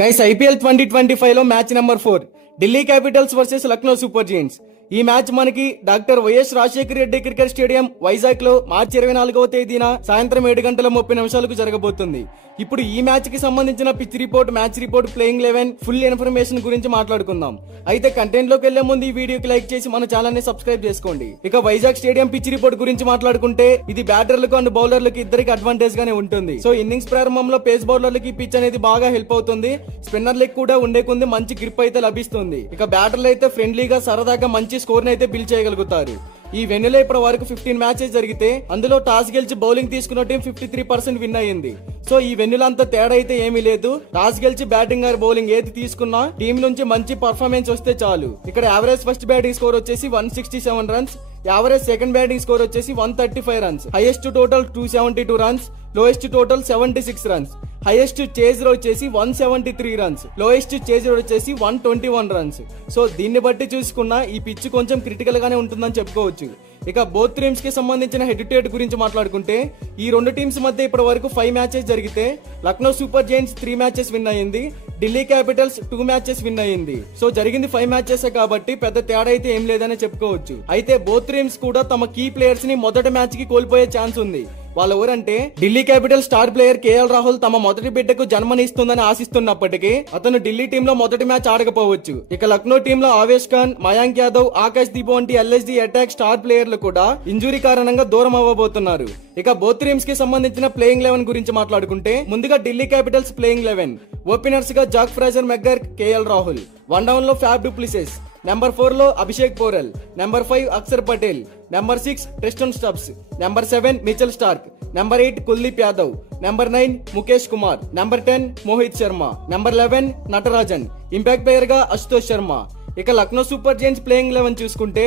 Guys IPL 2025 లో match number 4 Delhi Capitals versus Lucknow Super giants. ఈ match మనకి doctor YS Rajasekhara Reddy cricket stadium Vizag లో మార్చి 24వ తేదీన సాయంత్రం 7:30 జరగబోతుంది. ఇప్పుడు ఈ మ్యాచ్ కి సంబంధించిన pitch report, match report, playing 11 full information గురించి మాట్లాడుకుందాం. అయితే కంటెంట్ లోకి వెళ్లే ముందు ఈ వీడియోకి లైక్ చేసి మన ఛానల్ ని సబ్స్క్రైబ్ చేసుకోండి. ఇక వైజాగ్ స్టేడియం పిచ్ రిపోర్ట్ గురించి మాట్లాడుకుంటే ఇది బ్యాటర్లకు అండ్ బౌలర్లకు ఇద్దరికి అడ్వాంటేజ్ గానే ఉంటుంది. సో ఇన్నింగ్స్ ప్రారంభంలో పేస్ బౌలర్లకి పిచ్ అనేది బాగా హెల్ప్ అవుతుంది. స్పిన్నర్లకు కూడా ఉండే కొంది మంచి గ్రిప్ అయితే లభిస్తుంది. ఇక బ్యాటర్లు అయితే ఫ్రెండ్లీగా సరదాగా మంచి స్కోర్ అయితే బిల్డ్ చేయగలుగుతారు. ఈ వెన్నులో ఇప్పటి వరకు 15 మ్యాచెస్ జరిగితే అందులో టాస్ గెలిచి బౌలింగ్ తీసుకున్న టీం 53% విన్ అయ్యింది. సో ఈ వెన్నులో అంత తేడా అయితే ఏమీ లేదు. టాస్ గెలిచి బ్యాటింగ్ ఆర్ బౌలింగ్ ఏది తీసుకున్నా టీం నుంచి మంచి పర్ఫార్మెన్స్ వస్తే చాలు. ఇక్కడ యావరేజ్ ఫస్ట్ బ్యాటింగ్ స్కోర్ వచ్చేసి 167 runs, average second batting score వచ్చేసి 135 runs, highest total 272 runs, lowest total 76 runs, highest chaser వచ్చేసి 173 రన్స్, లోయెస్ట్ చేజర్ వచ్చేసి 121 రన్స్. సో దీన్ని బట్టి చూసుకున్నా ఈ పిచ్ కొంచెం క్రిటికల్ గానే ఉంటుందని చెప్పుకోవచ్చు. ఇక బోత్ టీమ్స్ కి సంబంధించిన హెడ్ టు హెడ్ గురించి మాట్లాడుకుంటే ఈ రెండు టీమ్స్ మధ్య ఇప్పటి వరకు 5 మ్యాచెస్ జరిగితే Lucknow Super giants 3 matches win అయ్యింది, ఢిల్లీ క్యాపిటల్స్ 2 మ్యాచెస్ విన్ అయ్యింది. సో జరిగింది 5 మ్యాచెస్ కాబట్టి పెద్ద తేడా అయితే ఏం లేదని చెప్పుకోవచ్చు. అయితే బోత్ టీమ్స్ కూడా తమ కీ ప్లేయర్స్ ని మొదటి మ్యాచ్ కి కోల్పోయే ఛాన్స్ ఉంది. వాళ్ళ ఎవరంటే Delhi capital star player KL Rahul తమ మొదటి బిడ్డకు జన్మనిస్తుందని ఆశిస్తున్నప్పటికీ అతను ఢిల్లీ టీమ్ లో మొదటి మ్యాచ్ ఆడకపోవచ్చు. ఇక లక్నో టీమ్ లో ఆవేష్ ఖాన్, మయాంక్ యాదవ్, ఆకాష్ దీప్ వంటి ఎల్ఎస్డి అటాక్ స్టార్ ప్లేయర్లు కూడా ఇంజురీ కారణంగా దూరం అవ్వబోతున్నారు. ఇక బోత్ టీమ్స్ కి సంబంధించిన ప్లేయింగ్ 11 గురించి మాట్లాడుకుంటే ముందుగా ఢిల్లీ క్యాపిటల్స్ ప్లేయింగ్ 11 ఓపెనర్స్ గా Jake Fraser McGurk, KL Rahul, one down లో ఫ్యాబ్ డూప్లిసిస్, నెంబర్ 4 లో Abhishek Porel, number 5 Axar Patel, number 6 Tristan Stubbs, number 7 Mitchell Starc, number 8 Kuldeep Yadav, number 9 Mukesh Kumar, number 10 Mohit Sharma, number 11 Natarajan, impact player గా అశుతోష్ శర్మ. ఇక లక్నో సూపర్ జెయింట్స్ ప్లేయింగ్ 11 చూసుకుంటే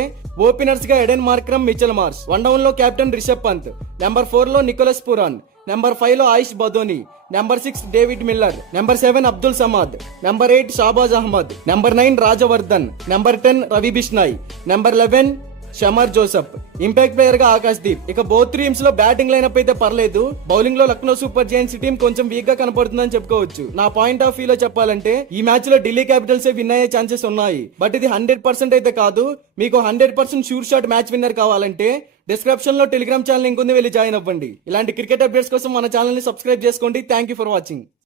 ఓపెనర్స్ గా Aiden Markram, Mitchell Marsh, one down లో captain Rishabh Pant, number 4 లో Nicholas Pooran, number 5 లో Ayush Badoni, number 6 David Miller, number 7 Abdul Samad, number 8 Shahbaz Ahmed, number 9 Rajvardhan, number 10 Ravi Bishnoi, number 11 Shamar Joseph, impact player గా ఆకాష్ దీప్. ఇక both teams లో బ్యాటింగ్ లైనప్ అయితే పర్లేదు, బౌలింగ్ లో లక్నో సూపర్ జెయింట్స్ టీం కొంచెం వీక్ గా కనపడుతుందని చెప్పుకోవచ్చు. నా పాయింట్ ఆఫ్ వ్యూ లో చెప్పాలంటే ఈ మ్యాచ్ లో ఢిల్లీ క్యాపిటల్స్ విన్ అయ్యే ఛాన్సెస్ ఉన్నాయి. బట్ ఇది 100% అయితే కాదు. మీకు 100% షూర్ షాట్ మ్యాచ్ విన్నర్ కావాలంటే డిస్క్రిప్షన్ లో టెలిగ్రామ్ ఛానల్ లింక్ ఉంది, వెళ్ళి జాయిన్ అవ్వండి. ఇలాంటి క్రికెట్ అప్డేట్స్ కోసం మన ఛానల్ ని సబ్స్క్రైబ్ చేసుకోండి. Thank you for watching.